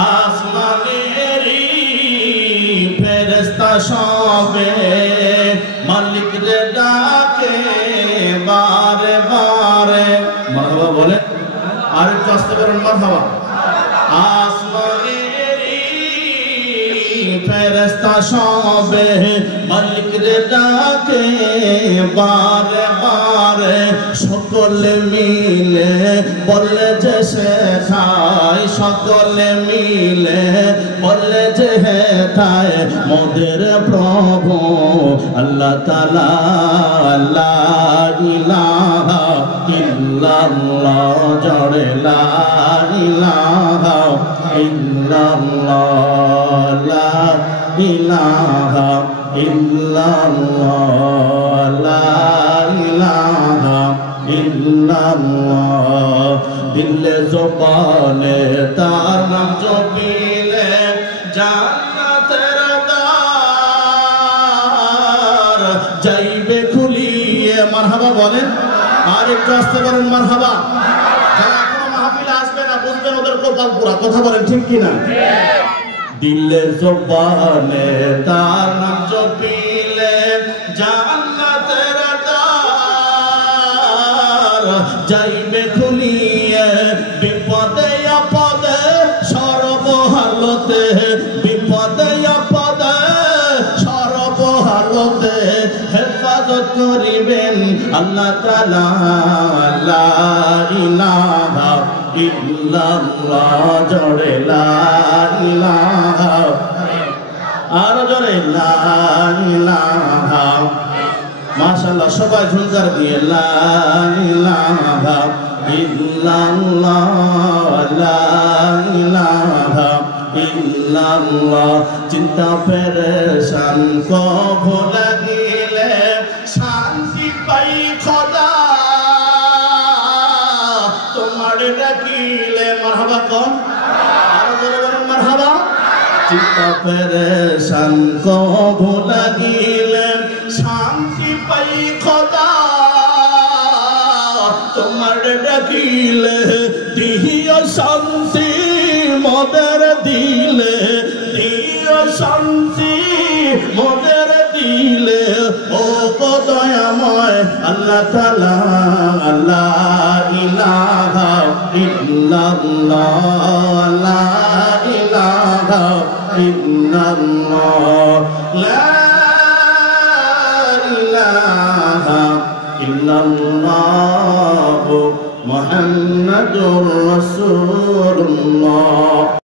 আসমানেরি ফেরেশতা সবে মালিক রে ডাকে বারে বারে। মারহাবা বলে আর একটু আস্তে করেন মারহাবা। আসমানেরি ফেরেশতা সবে মালিক রে ডাকে বারে বারে। সকলে মিলে বলে যে শেখায়, সকলে মিলে বলে যে হেঠায় মোদের প্রভু আল্লাহ তাআলা। লা ইলাহা ইল্লাল্লাহ জড়ে লা ইলাহা ইল্লাল্লাহ, লা ইলাহা ইল্লাল্লাহ, লা ইলাহা ইল্লাল্লাহ। দিলে জবানে তার নাম জপিলে জান্নাতের দ্বার যাইবে খুলিয়ে। মারহাবা বলেন আর একটু আস্তে বলেন মারহাবা। যারা এখনো মাহফিলে আসবে না বুঝবেন ওদের কপাল পুরা। কথা বলেন ঠিক কিনা? দিলে জবানে তার নাম জপিলে জান্নাতের দ্বার যাইবে খুলিয়ে। বিপদে আপদে সর্বহালতে, বিপদে আপদে সর্বহালতে হেফাজত করিবেন আল্লাহ তাআলা। লা ইলাহা ইল্লাল্লাহ জড়ে লা ইলাহা, আর জড়ে লা ইলাহা। মাশাআল্লাহ সবাই ঝুমকার দিয়ে লা ইলাহা ইল্লাল্লাহ, লা ইলাহা ইল্লাল্লাহ। চিন্তা পেরেশান কভু লাগিলে শান্তি পাই খোদা তোমার ডাকিলে। মারহাবা কোন আর জোরে বলেন মারহাবা। চিন্তা পেরেশান কভু লাগিলে শান্তি পাই খোদা তোমার ডাকিলে। দিও শান্তি মোদের দিলে, দিও শান্তি মোদের দিলে। ও দয়াময় আল্লাহ তাআলা। লা ইলাহা ইল্লাল্লাহ, লা ইলাহা ইল্লাল্লাহ, লা ইলাহা ইল্লাল্লাহ মুহাম্মাদুর রাসূলুল্লাহ।